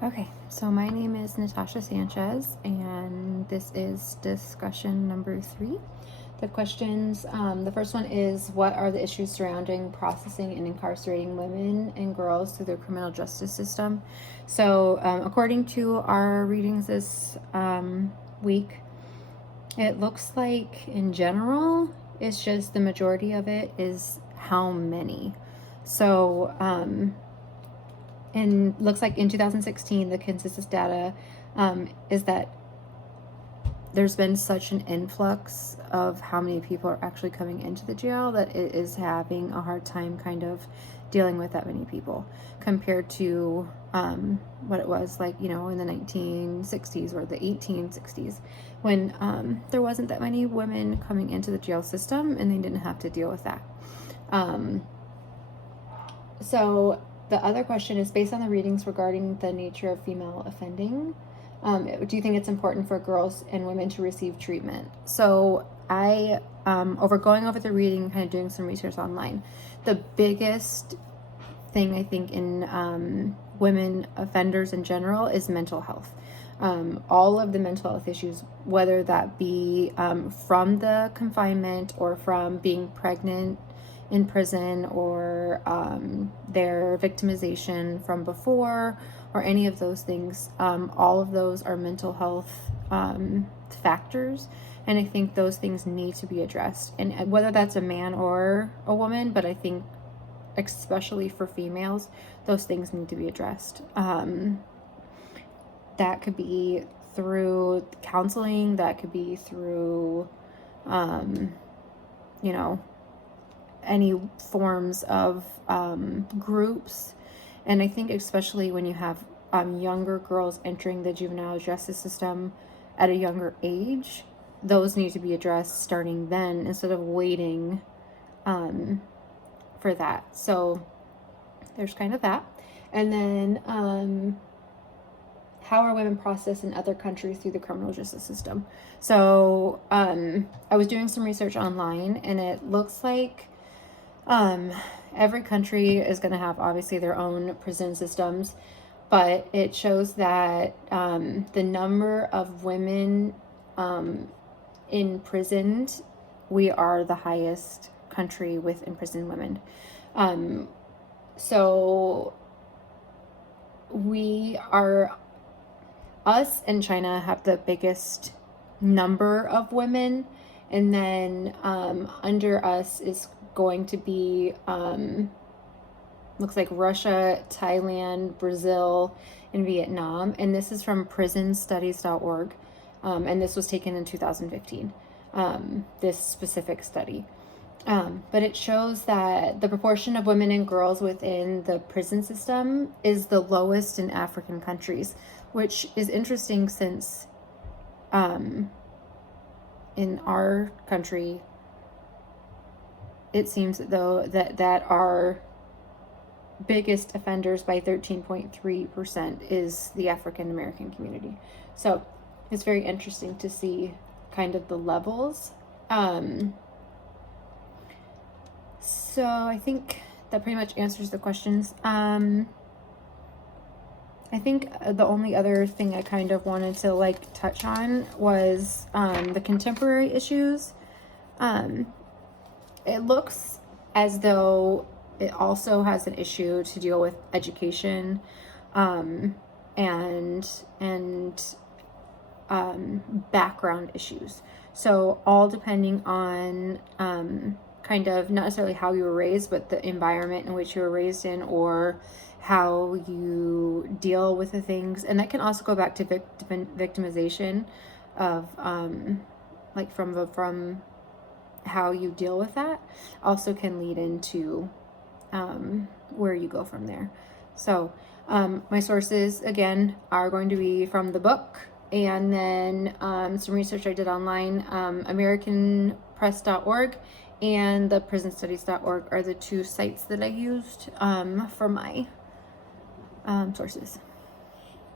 Okay, so my name is Natasha Sanchez, and this is discussion number 3. The questions, the first one is, what are the issues surrounding processing and incarcerating women and girls through the criminal justice system? So, according to our readings this week, it looks like in general, it's just the majority of it is how many. So, and looks like in 2016, the consensus data is that there's been such an influx of how many people are actually coming into the jail that it is having a hard time kind of dealing with that many people compared to what it was like, in the 1960s or the 1860s when there wasn't that many women coming into the jail system and they didn't have to deal with that. So the other question is, based on the readings regarding the nature of female offending, do you think it's important for girls and women to receive treatment? So I, going over the reading, kind of doing some research online, the biggest thing I think in women offenders in general is mental health. All of the mental health issues, whether that be from the confinement or from being pregnant in prison or their victimization from before or any of those things, all of those are mental health factors, and I think those things need to be addressed, and whether that's a man or a woman, but I think especially for females, those things need to be addressed. That could be through counseling, that could be through any forms of groups. And I think especially when you have younger girls entering the juvenile justice system at a younger age, those need to be addressed starting then instead of waiting for that. So there's kind of that. And then how are women processed in other countries through the criminal justice system? So I was doing some research online, and it looks like every country is going to have obviously their own prison systems, but it shows that the number of women imprisoned, we are the highest country with imprisoned women. So us and China have the biggest number of women, and then under us is going to be looks like Russia, Thailand, Brazil, and Vietnam. And this is from prisonstudies.org, and this was taken in 2015, this specific study. But it shows that the proportion of women and girls within the prison system is the lowest in African countries, which is interesting since in our country, it seems though that our biggest offenders by 13.3% is the African American community. So it's very interesting to see kind of the levels. So I think that pretty much answers the questions. I think the only other thing I kind of wanted to touch on was the contemporary issues. It looks as though it also has an issue to deal with education and background issues. So all depending on kind of not necessarily how you were raised, but the environment in which you were raised in, or how you deal with the things. And that can also go back to victimization of from how you deal with that, also can lead into where you go from there. So my sources again are going to be from the book, and then some research I did online. AmericanPress.org and the prisonstudies.org are the two sites that I used for my sources.